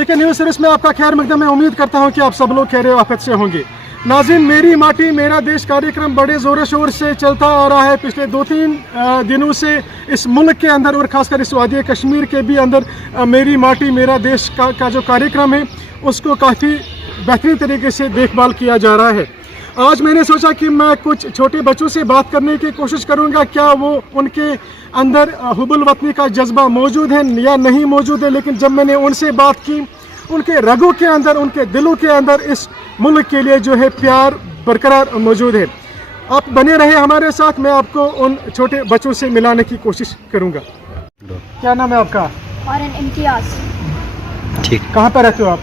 जेके news series में आपका खैर मकदम है। उम्मीद करता हूं कि आप सब लोग खैर आफियत से होंगे। नाज़रीन, मेरी माटी मेरा देश कार्यक्रम बड़े ज़ोर शोर से चलता आ रहा है पिछले 2-3 दिनों से इस मुल्क के अंदर और ख़ासकर इस वादी कश्मीर के भी अंदर मेरी माटी मेरा देश का जो कार्यक्रम है उसको काफ़ी बेहतरीन तरीके से देखभाल किया जा रहा है। आज मैंने सोचा कि मैं कुछ छोटे बच्चों से बात करने की कोशिश करूंगा, क्या वो उनके अंदर हुब्बुल वतनी का जज्बा मौजूद है या नहीं मौजूद है। लेकिन जब मैंने उनसे बात की, उनके रगों के अंदर, उनके दिलों के अंदर इस मुल्क के लिए जो है प्यार बरकरार मौजूद है। आप बने रहे हमारे साथ, मैं आपको उन छोटे बच्चों से मिलाने की कोशिश करूंगा। क्या नाम है आपका? और इम्तियाज। ठीक। कहाँ पर रहते हो आप?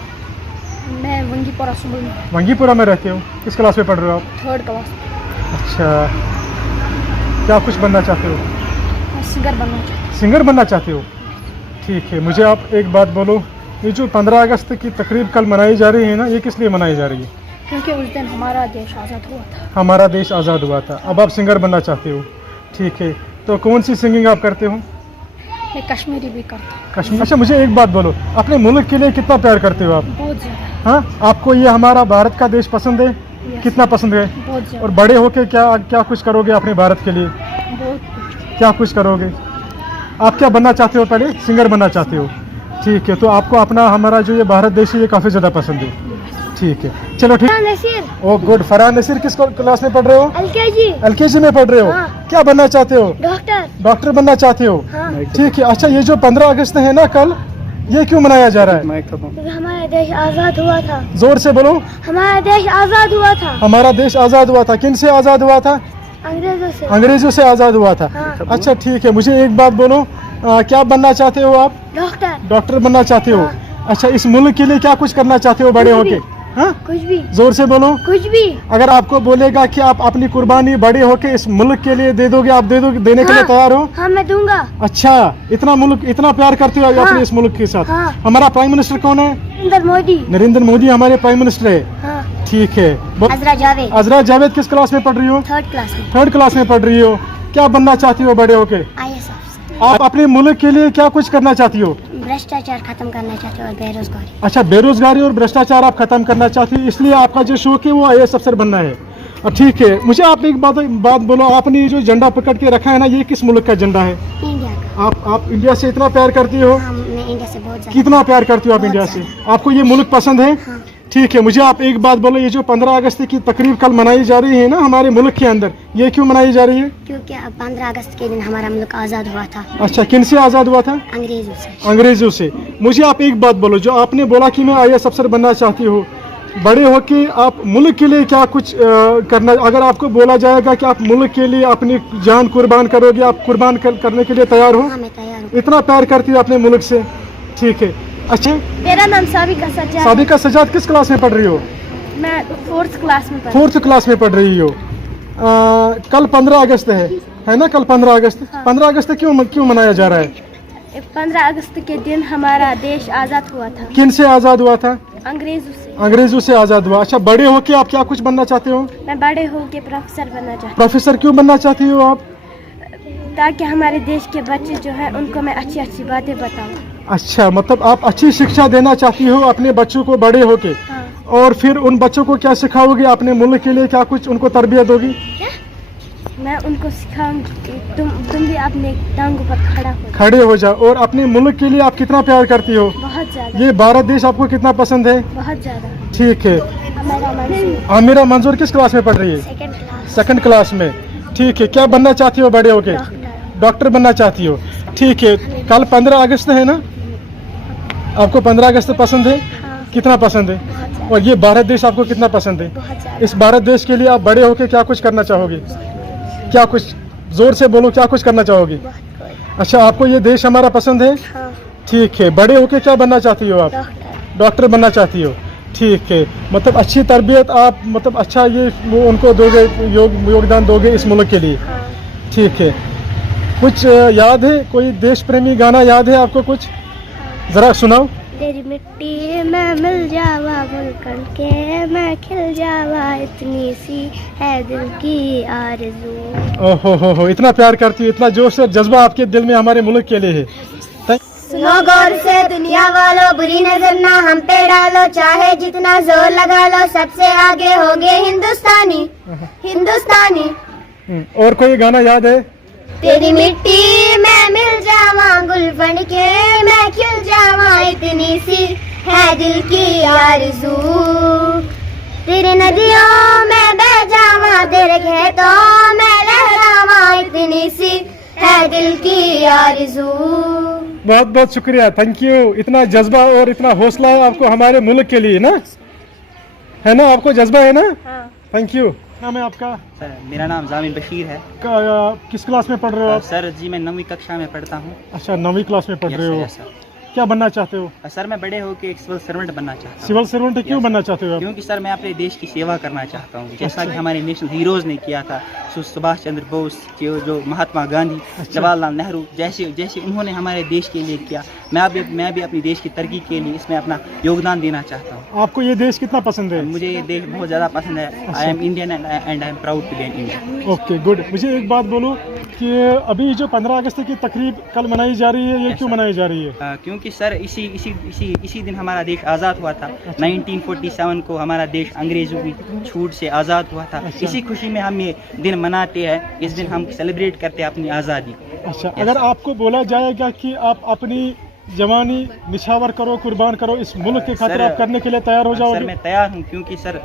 मैं वंगीपुरा सुबह में। वंगीपुरा में रहते हो। किस क्लास में पढ़ रहे हो आप? 3rd class. अच्छा, क्या कुछ बनना चाहते हो? मैं सिंगर बनना चाहती हूँ। सिंगर बनना चाहते हो? ठीक है। मुझे आप एक बात बोलो, ये जो 15 अगस्त की तकरीब कल मनाई जा रही है ना, ये किस लिए मनाई जा रही है? क्योंकि उस दिन हमारा देश आज़ाद हुआ था। हमारा देश आज़ाद हुआ था। अब आप सिंगर बनना चाहते हो, ठीक है। तो कौन सी सिंगिंग आप करते हो? मैं कश्मीरी भी करता हूँ। कश्मीर। अच्छा, मुझे एक बात बोलो, अपने मुल्क के लिए कितना प्यार करते हो आप? बहुत ज़्यादा। हाँ, आपको ये हमारा भारत का देश पसंद है? कितना पसंद है? बहुत ज़्यादा। और बड़े होके क्या कुछ करोगे अपने भारत के लिए? बहुत कुछ। क्या कुछ करोगे? आप क्या बनना चाहते हो? पहले सिंगर बनना चाहते हो, ठीक है। तो आपको अपना हमारा जो ये भारत देश है ये काफ़ी ज़्यादा पसंद है, ठीक है। चलो ठीक। ओ गुड। फरहान नसीर किस क्लास में पढ़ रहे हो? LKG में पढ़ रहे हो। हाँ। क्या बनना चाहते हो? डॉक्टर बनना चाहते हो, हाँ। ठीक है। अच्छा, ये जो 15 अगस्त है ना कल, ये क्यों मनाया जा रहा है? क्योंकि हमारा देश आज़ाद हुआ था। जोर से बोलो। हमारा देश आज़ाद हुआ था। हमारा देश आज़ाद हुआ था। किन से आज़ाद हुआ था? अंग्रेजों से। अंग्रेजों से आज़ाद हुआ था। हाँ। अच्छा, ठीक है। मुझे एक बात बोलो, क्या बनना चाहते हो आप? डॉक्टर बनना चाहते हो। हाँ। अच्छा, इस मुल्क के लिए क्या कुछ करना चाहते हो बड़े होके? हाँ, कुछ भी। जोर से बोलो। कुछ भी। अगर आपको बोलेगा कि आप अपनी कुर्बानी बड़े होके इस मुल्क के लिए दे दोगे, आप देने के लिए तैयार हो? हाँ, मैं दूंगा। अच्छा, इतना प्यार करते हो अपने इस मुल्क के साथ। हाँ। हमारा प्राइम मिनिस्टर कौन है? नरेंद्र मोदी हमारे प्राइम मिनिस्टर है, हाँ। ठीक है। अजरा जावेद किस क्लास में पढ़ रही हो? 3rd क्लास में। 3rd क्लास में पढ़ रही हो। क्या बनना चाहती हो बड़े होके? IAS officer. आप अपने मुल्क के लिए क्या कुछ करना चाहती हो? भ्रष्टाचार खत्म करना चाहते हो और बेरोजगारी। अच्छा, बेरोजगारी और भ्रष्टाचार आप खत्म करना चाहती हो, इसलिए आपका जो शौक है वो IAS अफसर बनना है, ठीक है। मुझे आप एक बात बोलो, आपने ये जो झंडा पकड़ के रखा है ना, ये किस मुल्क का झंडा है? इंडिया का। आप इंडिया से इतना प्यार करती हो? हमने इंडिया से बहुत ज़्यादा। कितना प्यार करती हो आप इंडिया से? आपको ये मुल्क पसंद है? हाँ। ठीक है। मुझे आप एक बात बोलो, ये जो 15 अगस्त की तकरीब कल मनाई जा रही है ना हमारे मुल्क के अंदर, ये क्यों मनाई जा रही है? क्योंकि अब 15 अगस्त के दिन हमारा मुल्क आज़ाद हुआ था। अच्छा, किन से आज़ाद हुआ था? अंग्रेजों से। मुझे आप एक बात बोलो, जो आपने बोला कि मैं IAS अफसर बनना चाहती हूँ, बड़े होके आप मुल्क के लिए क्या कुछ करना, अगर आपको बोला जाएगा कि आप मुल्क के लिए अपनी जान कुर्बान करोगे, आप कुर्बान करने के लिए तैयार हो? हाँ, मैं तैयार हूँ। इतना प्यार करती हो अपने मुल्क से, ठीक है। अच्छा, मेरा नाम साबिका सज्जाद। साबिका सज्जाद किस क्लास में पढ़ रही हो? मैं 4th क्लास में। 4th क्लास में पढ़ रही हो। कल 15 अगस्त है ना? कल 15 अगस्त। हाँ। 15 अगस्त क्यों मनाया जा रहा है? 15 अगस्त के दिन हमारा देश आज़ाद हुआ था। किन से आज़ाद हुआ था? अंग्रेजों से आज़ाद हुआ। अच्छा, बड़े होके आप क्या कुछ बनना चाहते हो? मैं बड़े होके प्रोफेसर बनना चाहती हूँ। प्रोफेसर क्यों बनना चाहती हो आप? ताकि हमारे देश के बच्चे जो है उनको मैं अच्छी बातें बताऊँ। अच्छा, मतलब आप अच्छी शिक्षा देना चाहती हो अपने बच्चों को बड़े होके। हाँ। और फिर उन बच्चों को क्या सिखाओगे? अपने मुल्क के लिए क्या कुछ उनको तरबियत दोगी? मैं उनको सिखाऊंगी तुम भी अपने टांगों पर खड़े हो जाओ। और अपने मुल्क के लिए आप कितना प्यार करती हो? बहुत ज़्यादा। ये भारत देश आपको कितना पसंद है? बहुत ज़्यादा। ठीक है। आमिरा मंजूर किस क्लास में पढ़ रही है? 2nd क्लास में, ठीक है। क्या बनना चाहती हो बड़े होके? डॉक्टर बनना चाहती हो, ठीक है। कल 15 अगस्त है ना, आपको 15 अगस्त पसंद है? हाँ। कितना पसंद है? और ये भारत देश आपको कितना पसंद है? बहुत ज़्यादा। इस भारत देश के लिए आप बड़े होके क्या कुछ करना चाहोगे? क्या कुछ? जोर से बोलो, क्या कुछ करना चाहोगे? अच्छा, आपको ये देश हमारा पसंद है, हाँ। ठीक है। बड़े होके क्या बनना चाहती हो आप? डॉक्टर बनना चाहती हो, ठीक है। मतलब अच्छी तरबियत आप, मतलब अच्छा ये वो उनको दोगे, योगदान दोगे इस मुल्क के लिए, हाँ। ठीक है। कुछ याद है? कोई देश प्रेमी गाना याद है आपको कुछ? ज़रा सुनाओ। तेरी मिट्टी में मिल जावा मुल्कन के मैं खिल जावा, इतनी सी है दिल की आरज़ू। ओहो हो, इतना प्यार करती हो, इतना जोश और जज्बा आपके दिल में हमारे मुल्क के लिए है। सुनो गौर से दुनिया वालों, बुरी नजर ना हम पे डालो, चाहे जितना जोर लगा लो, सबसे आगे होगे हिंदुस्तानी, हिंदुस्तानी। और कोई गाना याद है? तेरी मिट्टी में मिल जावा, गुल बन के मैं खिल जावा, इतनी सी है दिल की आरज़ू। तेरे नदियों में बह जावा, तेरे खेतों में लहरावा, इतनी सी है दिल की आरज़ू। बहुत बहुत शुक्रिया, थैंक यू। इतना जज्बा और इतना हौसला है आपको हमारे मुल्क के लिए ना, है ना? आपको जज्बा है ना? हाँ। Thank you. नाम है आपका? सर मेरा नाम जामिल बशीर है। किस क्लास में पढ़ रहे हो आप? सर जी मैं 9वीं कक्षा में पढ़ता हूँ। अच्छा, 9वीं क्लास में पढ़ रहे हो। सर। क्या बनना चाहते हो? सर मैं बड़े होकर एक सिविल सर्वेंट बनना चाहता हूँ। सिविल सर्वेंट क्यों बनना चाहते हो आप? क्योंकि सर मैं अपने देश की सेवा करना चाहता हूँ, जैसा कि हमारे नेशनल हीरोज ने किया था, सुभाष चंद्र बोस, जो महात्मा गांधी, जवाहरलाल नेहरू, जैसे उन्होंने हमारे देश के लिए किया, मैं भी अपनी देश की तरक्की के लिए इसमें अपना योगदान देना चाहता हूँ। आपको ये देश कितना पसंद है? मुझे ये देश बहुत ज़्यादा पसंद है। I am Indian and I am proud to be an Indian. Okay, good. मुझे एक बात बोलो कि अभी जो 15 अगस्त की तकरीब कल मनाई जा रही है, ये क्यों मनाई जा रही है? क्योंकि सर इसी दिन हमारा देश आज़ाद हुआ था। 1947 को हमारा देश अंग्रेज़ों की छूट से आज़ाद हुआ था। इसी खुशी में हम ये दिन मनाते हैं। इस दिन हम सेलिब्रेट करते हैं अपनी आज़ादी। अच्छा, अगर आपको बोला जाएगा कि आप अपनी जवानी निछावर करो, कुर्बान करो इस मुल्क के खातिर, आप करने के लिए तैयार हो जाओगे? सर मैं तैयार हूँ, क्योंकि सर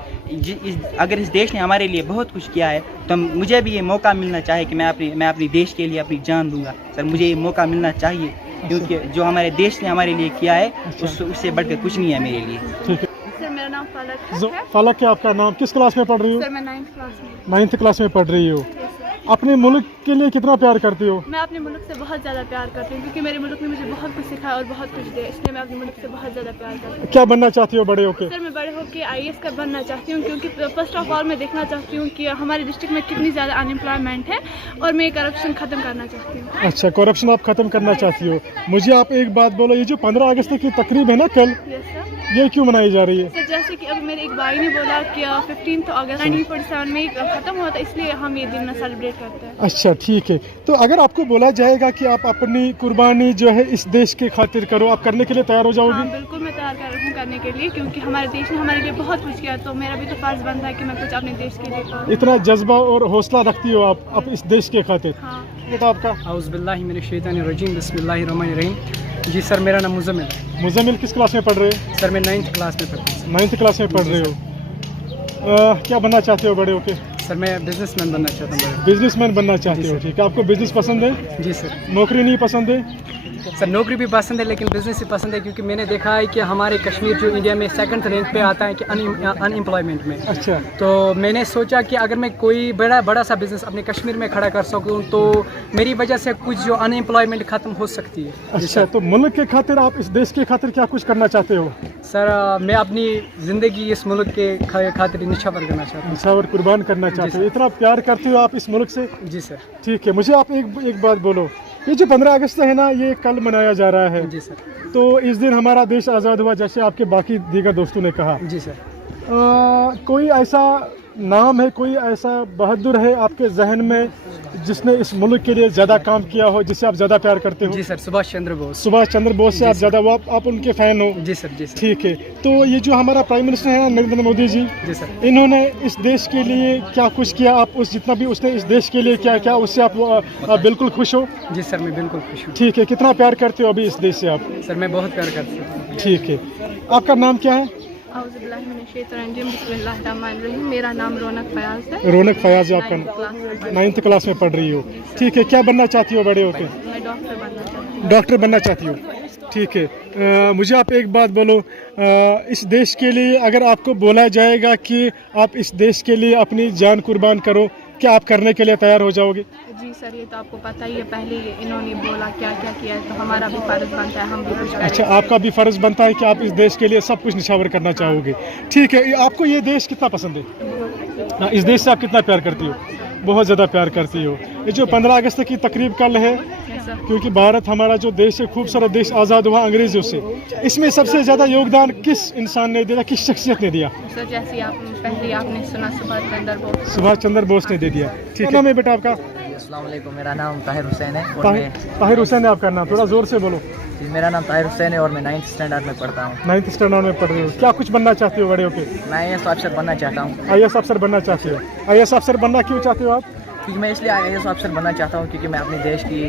अगर इस देश ने हमारे लिए बहुत कुछ किया है तो मुझे भी ये मौका मिलना चाहिए कि मैं अपनी देश के लिए अपनी जान दूंगा। सर मुझे ये मौका मिलना चाहिए, क्योंकि जो हमारे देश ने हमारे लिए किया है उससे बढ़कर कुछ नहीं है मेरे लिए। ठीक है सर मेरा नाम फलक है। फलक, क्या आपका नाम? किस क्लास में पढ़ रही हो? सर मैं 9th क्लास में। 9th क्लास में पढ़ रही हो। अपने मुल्क के लिए कितना प्यार करती हो? मैं अपने मुल्क से बहुत ज़्यादा प्यार करती हूँ, क्योंकि मेरे मुल्क ने मुझे बहुत कुछ सिखाया और बहुत कुछ दिया, इसलिए मैं अपने मुल्क से बहुत ज़्यादा प्यार करती हूँ। क्या बनना चाहती हो बड़े होके? सर मैं बड़े होकर IAS का बनना चाहती हूँ, क्योंकि फर्स्ट ऑफ ऑल मैं देखना चाहती हूँ कि हमारे डिस्ट्रिक्ट में कितनी ज़्यादा अनएम्प्लॉयमेंट है, और मैं करप्शन ख़त्म करना चाहती हूँ। अच्छा, करप्शन आप ख़त्म करना चाहती हो। मुझे आप एक बात बोलो, ये जो 15 अगस्त की तकरीब है ना कल, यस सर। ये क्यों मनाई जा रही है? सर जैसे कि अब मेरे एक भाई ने बोला कि 15 अगस्त 1947 में ख़त्म हुआ था, इसलिए हम ये दिन सेलिब्रेट करते हैं। अच्छा, ठीक है। तो अगर आपको बोला जाएगा कि आप अपनी कुर्बानी जो है इस देश के खातिर करो, आप करने के लिए तैयार हो हाँ जाओगी? बिल्कुल मैं तैयार हूँ करने के लिए, क्योंकि हमारे देश ने हमारे लिए बहुत कुछ किया, तो मेरा भी तो फर्ज बनता है कि मैं कुछ अपने देश के लिए करूँ। इतना जज्बा और हौसला रखती हो आप इस देश के खातिर। हाँ। बेटा आपका? औज़ुबिल्लाहिमिनश्शैतानिर्रजीम, बिस्मिल्लाहिर्रहमानिर्रहीम। जी सर मेरा नाम मुज़म्मिल है। मुज़म्मिल किस क्लास में पढ़ रहे हो? सर मैं 9th क्लास में पढ़ता हूँ। 9th क्लास में पढ़ रहे हो। क्या बनना चाहते हो बड़े होके? सर मैं बिजनेसमैन बनना चाहता हूँ। बिजनेसमैन बनना चाहते हो, ठीक है। आपको बिजनेस पसंद है? जी सर। नौकरी नहीं पसंद है? सर नौकरी भी पसंद है, लेकिन बिजनेस ही पसंद है, क्योंकि मैंने देखा है कि हमारे कश्मीर जो इंडिया में 2nd रैंक पे आता है कि अनएम्प्लॉयमेंट में। अच्छा। तो मैंने सोचा कि अगर मैं कोई बड़ा सा बिजनेस अपने कश्मीर में खड़ा कर सकूं, तो मेरी वजह से कुछ जो अनएम्प्लॉयमेंट ख़त्म हो सकती है। अच्छा, तो मुल्क के खातिर, आप इस देश के खातिर क्या कुछ करना चाहते हो? सर मैं अपनी ज़िंदगी इस मुल्क के खातिर निछावर करना चाहता हूँ। निछावर कुर्बान करना चाहते हो। इतना प्यार करते हो आप इस मुल्क से? जी सर। ठीक है। मुझे आप एक बात बोलो, ये जो 15 अगस्त है ना, ये कल मनाया जा रहा है। जी सर। तो इस दिन हमारा देश आज़ाद हुआ, जैसे आपके बाकी दीगर दोस्तों ने कहा। जी सर। कोई ऐसा नाम है, कोई ऐसा बहादुर है आपके जहन में जिसने इस मुल्क के लिए ज़्यादा काम किया हो, जिससे आप ज़्यादा प्यार करते हो? जी सर, सुभाष चंद्र बोस। सुभाष चंद्र बोस से आप ज़्यादा, वो आप उनके फ़ैन हो? जी सर। जी सर। ठीक है। तो ये जो हमारा प्राइम मिनिस्टर है नरेंद्र मोदी जी, जी सर, इन्होंने इस देश के लिए क्या कुछ किया, आप उस जितना भी उसने इस देश के लिए क्या क्या, उससे आप बिल्कुल खुश हो? जी सर मैं बिल्कुल खुश हूँ। ठीक है। कितना प्यार करते हो अभी इस देश से आप? सर मैं बहुत प्यार करता हूँ। ठीक है। आपका नाम क्या है? औज़ुबिल्लाहिमिनश्शैतानिर्रजीम, बिस्मिल्लाहिर्रहमानिर्रहीम। मेरा नाम रौनक फयाज है। रौनक फयाज है आपका? 9th क्लास में पढ़ रही हो। ठीक है। क्या बनना चाहती हो बड़े होके? मैं डॉक्टर बनना चाहती हूँ। डॉक्टर बनना चाहती हो, ठीक है। मुझे आप एक बात बोलो, इस देश के लिए अगर आपको बोला जाएगा कि आप इस देश के लिए अपनी जान कुर्बान करो, क्या आप करने के लिए तैयार हो जाओगे? जी सर, ये तो आपको पता ही है, पहले इन्होंने बोला क्या क्या किया है, तो हमारा भी फर्ज बनता है हम भी कुछ करें। अच्छा, आपका भी फ़र्ज़ बनता है कि आप इस देश के लिए सब कुछ निछावर करना चाहोगे। ठीक है। आपको ये देश कितना पसंद है? इस देश से आप कितना प्यार करती हो? बहुत ज़्यादा प्यार करती हो। ये जो 15 अगस्त की तकरीब कल है, क्योंकि भारत हमारा जो देश है, खूब सारा देश आज़ाद हुआ अंग्रेज़ों से, इसमें सबसे ज़्यादा योगदान किस इंसान ने दिया, किस शख्सियत ने दिया? सर जैसे आप पहले आपने सुना सुभाष चंद्र बोस। सुभाष चंद्र बोस ने दे दिया। ठीक है। नाम है बेटा आपका? अस्सलाम वालेकुम, मेरा नाम ताहिर हुसैन है और मैं ताहिर हुसैन है आपका नाम, थोड़ा ज़ोर से बोलो। जी, मेरा नाम ताहिर हुसैन है और मैं 9th स्टैंडर्ड में पढ़ता हूँ। 9th स्टैंडर्ड में पढ़ रहे हो, क्या कुछ बनना चाहते हो बड़े होके? मैं IAS अफसर बनना चाहता हूँ। IAS अफसर बनना चाहते हो? IAS अफसर बनना क्यों चाहते हो आप? क्योंकि मैं इसलिए IAS अफसर बनना चाहता हूँ क्योंकि मैं अपने देश की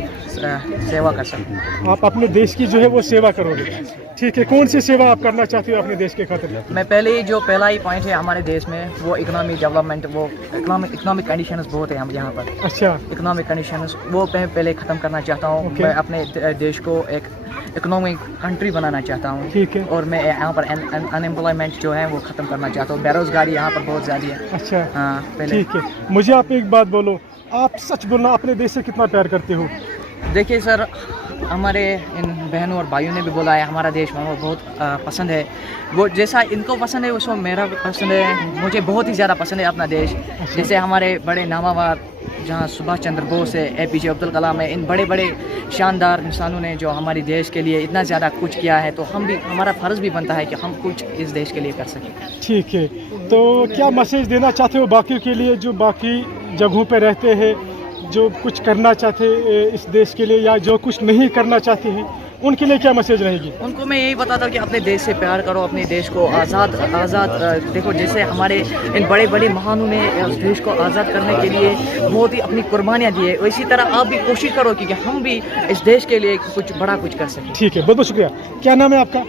सेवा कर सकूँ। आप अपने देश की जो है वो सेवा करोगे, ठीक है। कौन सी सेवा आप करना चाहते हो अपने देश के खातिर? मैं पहला ही पॉइंट है हमारे देश में वो इकोनॉमिक डेवलपमेंट, वो इकोनॉमिक कंडीशंस बहुत है हम यहाँ पर। अच्छा, इकोनॉमिक कंडीशंस वो मैं पहले ख़त्म करना चाहता हूँ। Okay. मैं अपने देश को एक इकोनॉमिक कंट्री बनाना चाहता हूँ। ठीक है। और मैं यहाँ पर अनएम्प्लॉयमेंट जो है वो ख़त्म करना चाहता हूँ। बेरोज़गारी यहाँ पर बहुत ज़्यादा है। अच्छा, हाँ, पहले ठीक है। मुझे आप एक बात बोलो, आप सच बोलना, अपने देश से कितना प्यार करते हो? देखिए सर, हमारे इन बहनों और भाइयों ने भी बोला है हमारा देश हमें बहुत पसंद है। वो जैसा इनको पसंद है उसको मेरा भी पसंद है। मुझे बहुत ही ज़्यादा पसंद है अपना देश। जैसे हमारे बड़े नामावर जहाँ सुभाष चंद्र बोस है, APJ अब्दुल कलाम है, इन बड़े बड़े शानदार इंसानों ने जो हमारे देश के लिए इतना ज़्यादा कुछ किया है, तो हम भी, हमारा फ़र्ज़ भी बनता है कि हम कुछ इस देश के लिए कर सकें। ठीक है, तो क्या मैसेज देना चाहते हो बाकियों के लिए जो बाकी जगहों पे रहते हैं, जो कुछ करना चाहते इस देश के लिए या जो कुछ नहीं करना चाहते हैं, उनके लिए क्या मैसेज रहेगी? उनको मैं यही बताता हूँ कि अपने देश से प्यार करो, अपने देश को आज़ाद देखो, जैसे हमारे इन बड़े बड़े महानों ने इस देश को आज़ाद करने के लिए बहुत ही अपनी कुर्बानियाँ दी है, इसी तरह आप भी कोशिश करो कि हम भी इस देश के लिए कुछ बड़ा कुछ कर सकें। ठीक है, बहुत बहुत शुक्रिया। क्या नाम है आपका?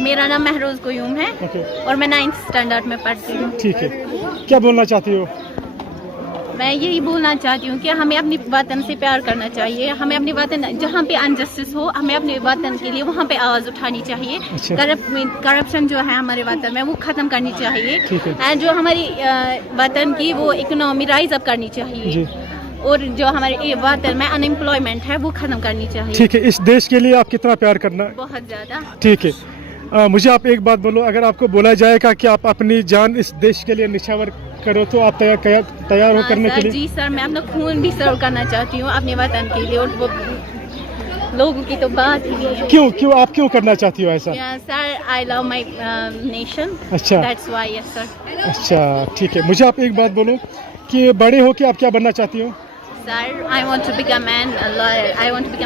मेरा नाम महरोज़ क़यूम है और मैं 9th स्टैंडर्ड में पढ़ती हूँ। ठीक है, क्या बोलना चाहती हो? मैं यही बोलना चाहती हूँ कि हमें अपनी वतन से प्यार करना चाहिए। हमें अपनी वतन, जहाँ पे अनजस्टिस हो, हमें अपने वतन के लिए वहाँ पे आवाज़ उठानी चाहिए। करप्शन जो है हमारे वतन में वो ख़त्म करनी चाहिए। एंड जो हमारी वतन की वो इकोनॉमी राइज अप करनी चाहिए। और जो हमारे वतन में अनएम्प्लॉयमेंट है वो ख़त्म करनी चाहिए। ठीक है, इस देश के लिए आप कितना प्यार करना? बहुत ज़्यादा। ठीक है, मुझे आप एक बात बोलो, अगर आपको बोला जाएगा कि आप अपनी जान इस देश के लिए निछावर करो तो आप तैयार हो करने के लिए? जी सर, मैं अपना खून भी सर्व करना चाहती हूँ अपने वतन के लिए, और वो लोगों की तो बात ही नहीं है। क्यों आप क्यों करना चाहती हो ऐसा? Sir, I love my nation. अच्छा, दैट्स व्हाई। Yes sir. अच्छा, ठीक है। मुझे आप एक बात बोलो कि बड़े हो के आप क्या बनना चाहती हो? Sir, I want to become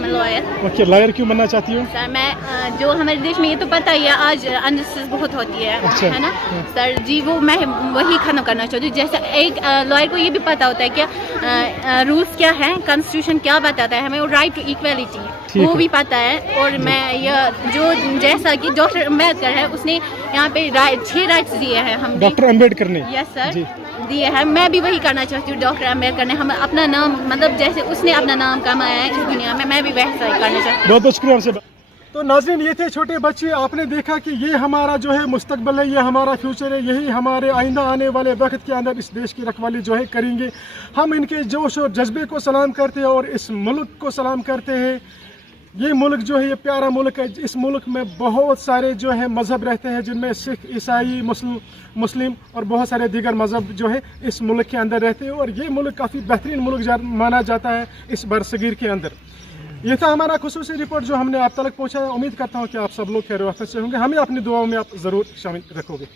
a lawyer. Okay, lawyer क्यों बनना चाहती हो? सर, मैं जो हमारे देश में, ये तो पता ही है आज अनजस्टिस बहुत होती है। अच्छा, है ना सर जी, वो मैं वही ख़त्म करना चाहती हूँ। जैसे एक लॉयर को ये भी पता होता है कि रूल्स क्या है, कॉन्स्टिट्यूशन क्या बताता है, हमें वो राइट टू इक्वलिटी वो भी पता है। और मैं यह जो जैसा कि डॉक्टर अम्बेडकर है, उसने यहाँ पे 6 राइट्स दिए हैं हम। डॉक्टर अम्बेडकर ने? यस सर, दिए हैं। मैं भी वही करना चाहती हूँ। डॉक्टर अम्बेडकर ने हम अपना नाम, मतलब जैसे उसने अपना नाम कमाया है इस दुनिया में, मैं भी वैसा ही करना चाहती हूँ। बहुत बहुत शुक्रिया हमसे। तो नाज़रीन, ये थे छोटे बच्चे। आपने देखा कि ये हमारा जो है मुस्तकबिल है, ये हमारा फ्यूचर है, यही हमारे आइंदा आने वाले वक्त के अंदर इस देश की रखवाली जो है करेंगे। हम इनके जोश और जज्बे को सलाम करते हैं और इस मुल्क को सलाम करते हैं। ये मुल्क जो है ये प्यारा मुल्क है। इस मुल्क में बहुत सारे जो है मज़हब रहते हैं, जिनमें सिख, ईसाई, मुस्लिम और बहुत सारे दीगर मज़हब जो है इस मुल्क के अंदर रहते हैं। और ये मुल्क काफ़ी बेहतरीन मुल्क माना जाता है इस बरसगीर के अंदर। ये था हमारा खुसूसी रिपोर्ट जो हमने आप तक पहुँचाया। उम्मीद करता हूँ कि आप सब लोग खैर वाफियत से होंगे। हमें अपनी दुआओं में आप ज़रूर शामिल रखोगे।